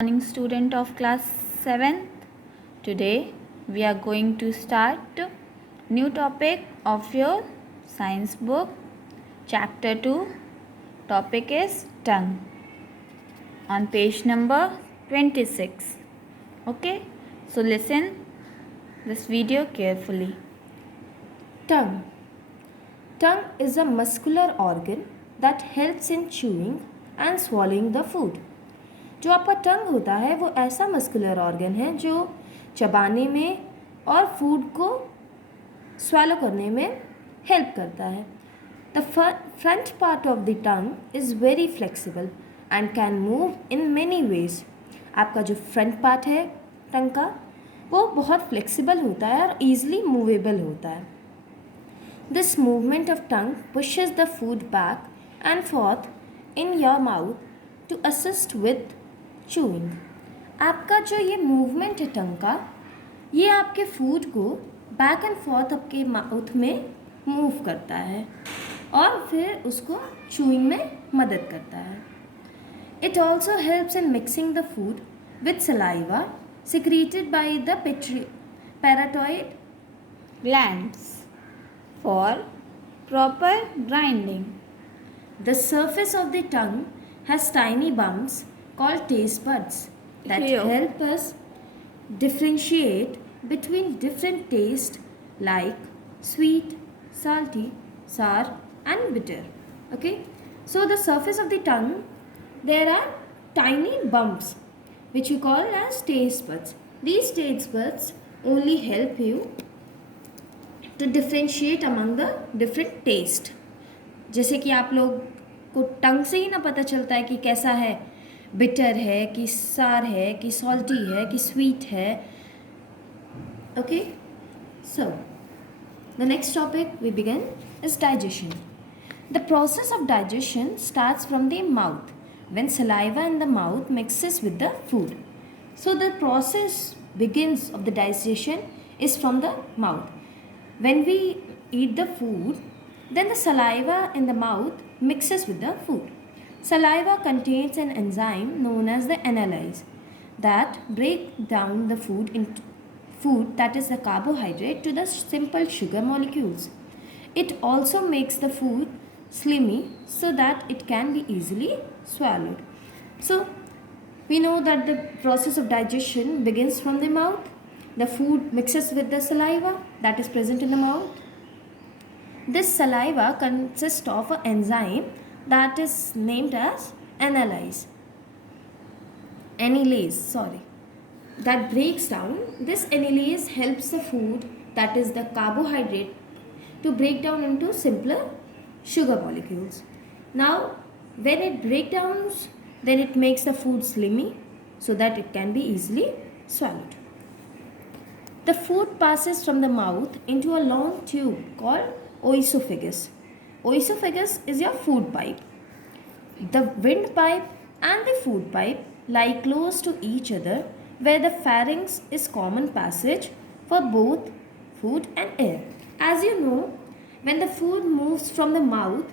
Morning, student of class 7th. Today we are going to start new topic of your science book. Chapter 2. Topic is tongue. On page number 26. Okay, so listen this video carefully. Tongue. Tongue is a muscular organ that helps in chewing and swallowing the food. जो आपका टंग होता है वो ऐसा muscular organ है जो चबाने में और फूड को स्वैलो करने में हेल्प करता है. The front part of the tongue is very flexible and can move in many ways. आपका जो फ्रंट पार्ट है टंग का वो बहुत फ्लेक्सिबल होता है और ईजिली मूवेबल होता है. This movement of tongue pushes the food back and forth in your mouth to assist with chewing. आपका जो ये मूवमेंट है टंग का ये आपके फूड को बैक एंड फोर्थ आपके माउथ में मूव करता है और फिर उसको चूइंग में मदद करता है. It also helps in mixing the food with saliva secreted by the parotid Glands for proper grinding. The surface of the tongue has tiny bumps called taste buds that help us differentiate between different tastes like sweet, salty, sour and bitter. Okay, so the surface of the tongue there are tiny bumps which we call as taste buds. These taste buds only help you to differentiate among the different taste. जैसे कि आप लोग को टंग से ही ना पता चलता है कि कैसा है, बिटर है कि सार है कि सॉल्टी है कि स्वीट है. Okay, so the next topic we begin is digestion. The process of digestion starts from the mouth when saliva in the mouth mixes with the food. So the process begins of the digestion is from the mouth. When we eat the food, then the saliva in the mouth mixes with the food. Saliva contains an enzyme known as the analyze that break down the food that is the carbohydrate to the simple sugar molecules. It also makes the food slimy so that it can be easily swallowed. So we know that the process of digestion begins from the mouth. The food mixes with the saliva that is present in the mouth. This saliva consists of an enzyme that is named as analyze. That breaks down. This analyze helps the food that is the carbohydrate to break down into simpler sugar molecules. Now when it breaks down, then it makes the food slimy so that it can be easily swallowed. The food passes from the mouth into a long tube called oesophagus. Oesophagus is your food pipe. The windpipe and the food pipe lie close to each other where the pharynx is common passage for both food and air. As you know, when the food moves from the mouth,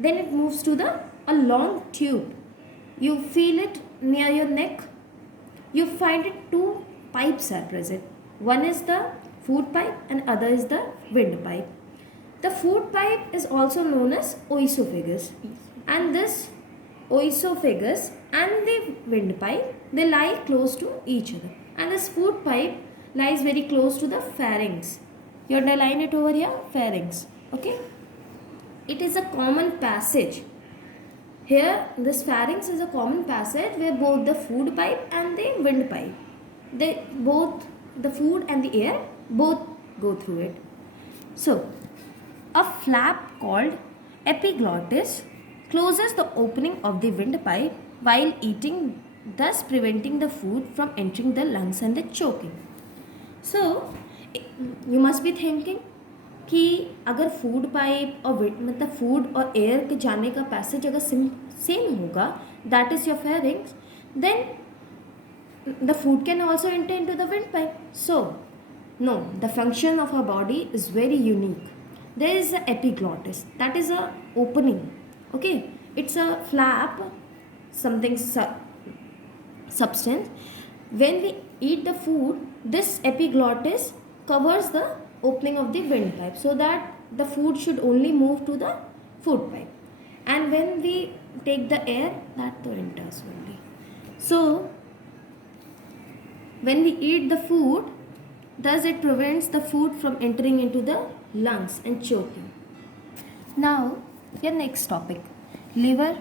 then it moves to a long tube. You feel it near your neck. You find it two pipes are present. One is the food pipe and other is the windpipe. The food pipe is also known as oesophagus. And this oesophagus and the windpipe, they lie close to each other. And this food pipe lies very close to the pharynx. You underline it over here, pharynx. Okay? It is a common passage. Here, this pharynx is a common passage where both the food pipe and the windpipe, the food and the air, both go through it. So, a flap called epiglottis closes the opening of the windpipe while eating, thus preventing the food from entering the lungs and the choking. So, you must be thinking कि अगर food pipe और मतलब food और air के जाने का passage अगर same होगा, that is your pharynx, then the food can also enter into the windpipe. So no, the function of our body is very unique. There is a epiglottis, that is a opening. Okay, it's a flap, something substance. When we eat the food, this epiglottis covers the opening of the windpipe so that the food should only move to the food pipe. And when we take the air, that enters only. So, when we eat the food, thus it prevents the food from entering into the lungs and choking. Now, your next topic, liver,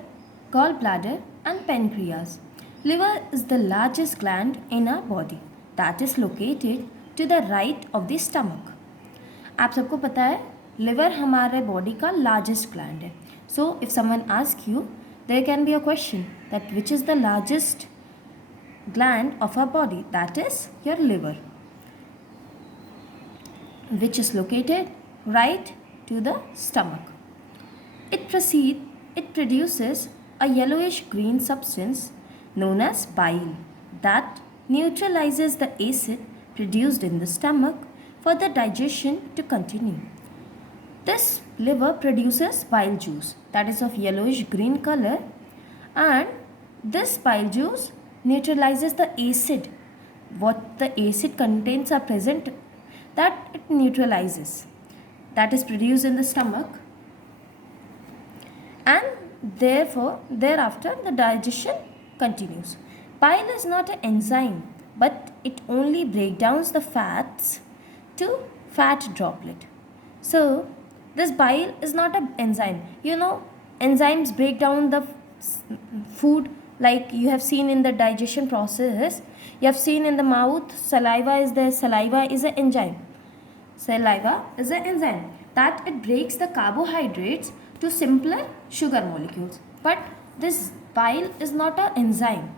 gallbladder and pancreas. Liver is the largest gland in our body that is located to the right of the stomach. आप सबको पता है liver हमारे body का largest gland है. So if someone ask you, there can be a question that which is the largest gland of our body, that is your liver, which is located right to the stomach. It produces a yellowish green substance known as bile that neutralizes the acid produced in the stomach for the digestion to continue. This liver produces bile juice that is of yellowish green color, and this bile juice neutralizes the acid. What the acid contents are present, that it neutralizes, that is produced in the stomach, and therefore thereafter the digestion continues. Bile is not an enzyme, but it only breaks down the fats to fat droplet. So this bile is not an enzyme. You know, enzymes break down the food, like you have seen in the digestion process. You have seen in the mouth, saliva is there. Saliva is an enzyme. Saliva is an enzyme that it breaks the carbohydrates to simpler sugar molecules. But this bile is not an enzyme.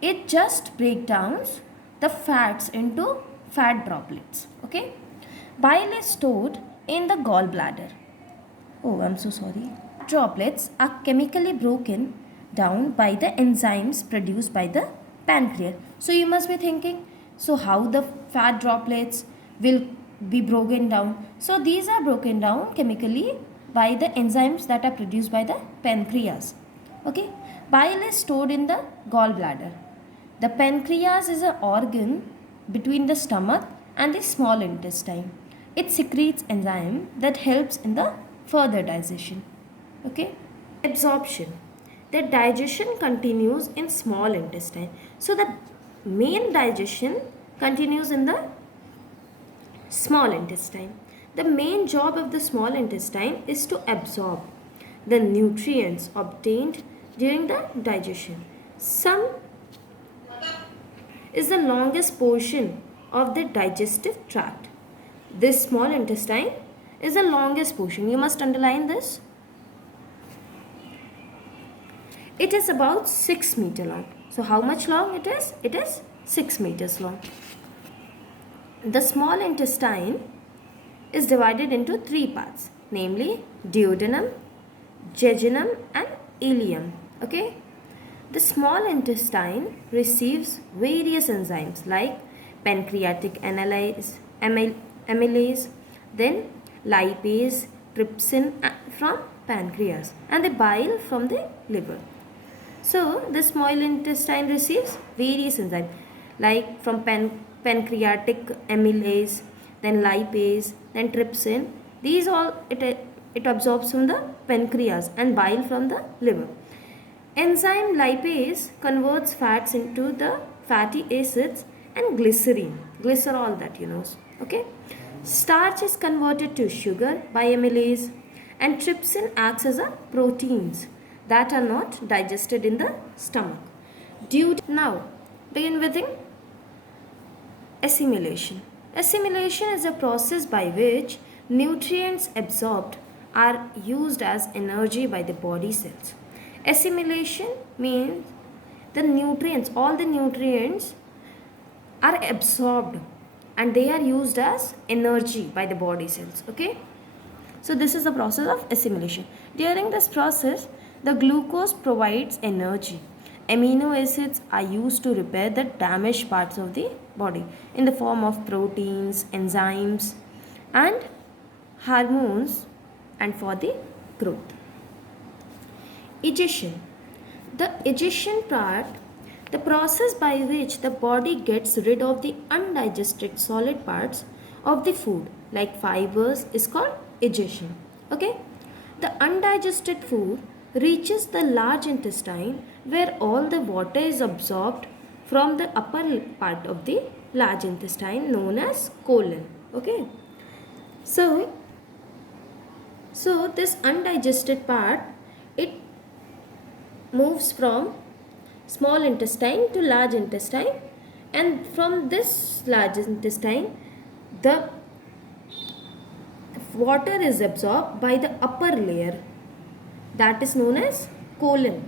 It just breaks down the fats into fat droplets. Okay. Bile is stored in the gallbladder. Oh, I'm so sorry. Droplets are chemically broken down by the enzymes produced by the pancreas. So you must be thinking, so how the fat droplets will be broken down? So these are broken down chemically by the enzymes that are produced by the pancreas. Okay. Bile is stored in the gallbladder. The pancreas is an organ between the stomach and the small intestine. It secretes enzyme that helps in the further digestion. Okay. Absorption. The digestion continues in small intestine. So the main digestion continues in the small intestine. The main job of the small intestine is to absorb the nutrients obtained during the digestion. Some is the longest portion of the digestive tract. This small intestine is the longest portion. You must underline this. It is about 6 meters long. So how much long it is? It is 6 meters long. The small intestine is divided into 3 parts, namely duodenum, jejunum and ileum. Okay. The small intestine receives various enzymes like pancreatic amylase, then lipase, trypsin from pancreas, and the bile from the liver. So the small intestine receives various enzymes like from pancreatic amylase, then lipase, then trypsin. These all it absorbs from the pancreas, and bile from the liver. Enzyme lipase converts fats into the fatty acids and glycerol that you know. Okay. Starch is converted to sugar by amylase, and trypsin acts as a proteins that are not digested in the stomach. Now begin with assimilation. Assimilation is a process by which nutrients absorbed are used as energy by the body cells. Assimilation means the nutrients, all the nutrients are absorbed and they are used as energy by the body cells. Okay. So this is the process of assimilation. During this process, the glucose provides energy. Amino acids are used to repair the damaged parts of the body in the form of proteins, enzymes and hormones, and for the growth. Digestion. The digestion part The process by which the body gets rid of the undigested solid parts of the food, like fibers, is called digestion. Okay? The undigested food reaches the large intestine where all the water is absorbed from the upper part of the large intestine known as colon. Okay? So, this undigested part, it moves from small intestine to large intestine, and from this large intestine the water is absorbed by the upper layer, that is known as colon.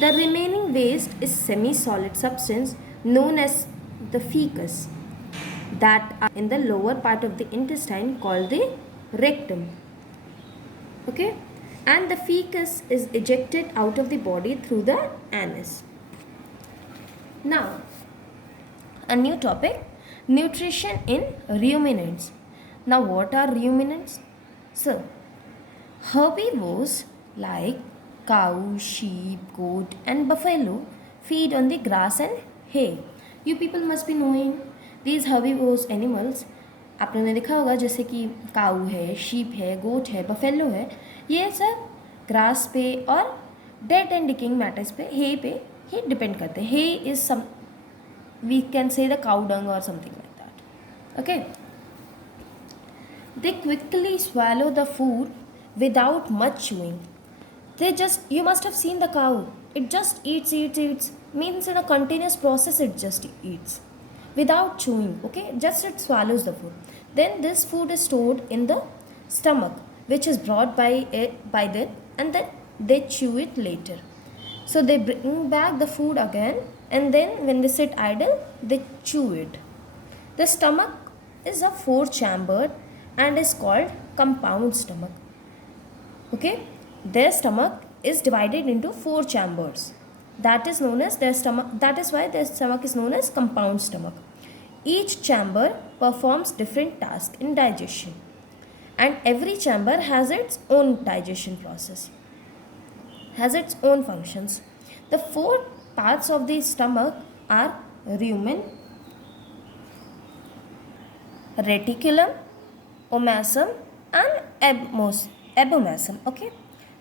The remaining waste is semi-solid substance known as the fecus that are in the lower part of the intestine called the rectum. Okay, and the fecus is ejected out of the body through the anus. Now, a new topic, nutrition in ruminants. Now, what are ruminants? So, herbivores like cow, sheep, goat and buffalo feed on the grass and hay. You people must be knowing these herbivores animals. आपने देखा होगा जैसे कि काऊ है, sheep है, गोट है, buffalo है, ये सब ग्रास पे और डेड एंड डिकिंग मैटर्स पे, हे पे ही डिपेंड करते हैं. Hay is some, we can say the cow dung और something like that. Okay, they quickly swallow the food without much chewing. They just, you must have seen the cow, it just eats, means in a continuous process it just eats without chewing. Okay, just it swallows the food. Then this food is stored in the stomach, which is brought by them, and then they chew it later. So they bring back the food again, and then when they sit idle they chew it. The stomach is a 4-chambered and is called compound stomach. Okay, their stomach is divided into 4 chambers. That is known as their stomach. That is why their stomach is known as compound stomach. Each chamber performs different tasks in digestion, and every chamber has its own digestion process, has its own functions. The 4 parts of the stomach are rumen, reticulum, omasum and abomasum. Okay,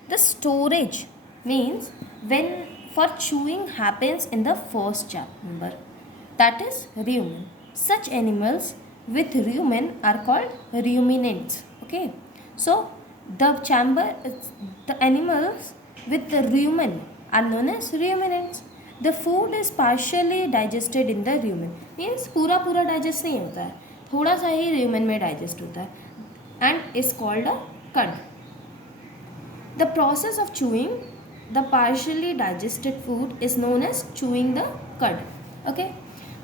the storage means when for chewing happens in the first chamber, that is rumen. Such animals with rumen are called ruminants. Okay, so the animals with the rumen are known as ruminants. The food is partially digested in the rumen, means पूरा digest नहीं होता है, थोड़ा सा ही rumen में digest होता है, and is called a cud. The process of chewing the partially digested food is known as chewing the cud. Okay,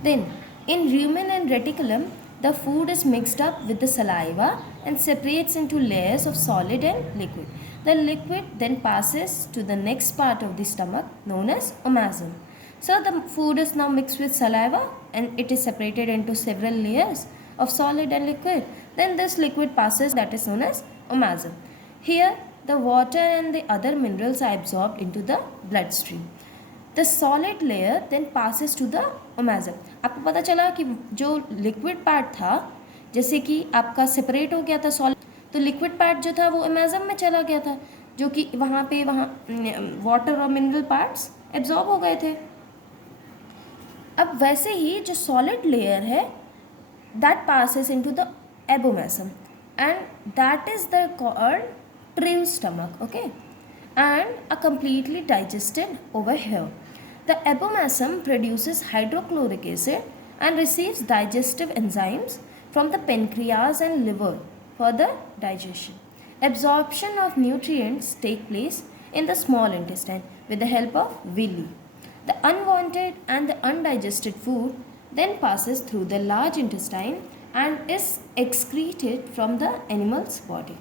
then in rumen and reticulum, the food is mixed up with the saliva and separates into layers of solid and liquid. The liquid then passes to the next part of the stomach known as omasum. So the food is now mixed with saliva and it is separated into several layers of solid and liquid. Then this liquid passes, that is known as omasum. Here the water and the other minerals are absorbed into the bloodstream. The solid layer then passes to the omasum. आपको पता चला कि जो liquid part था, जैसे कि आपका separate हो गया था सॉलिड, तो लिक्विड पार्ट जो था वो ओमासम में चला गया था, जो कि वहाँ वाटर और मिनरल पार्ट्स एब्जॉर्ब हो गए थे. अब वैसे ही जो सॉलिड लेयर है, that passes into the abomasum, and that is the called true stomach. Okay, and a completely digested over here. The abomasum produces hydrochloric acid and receives digestive enzymes from the pancreas and liver for the digestion. Absorption of nutrients take place in the small intestine with the help of villi. The unwanted and the undigested food then passes through the large intestine and is excreted from the animal's body.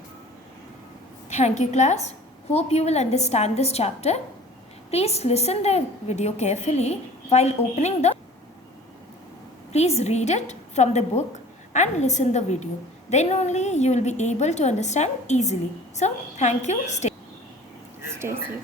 Thank you, class. Hope you will understand this chapter. Please listen the video carefully while opening the. Please read it from the book and listen the video. Then only you will be able to understand easily. So, thank you. Stay safe.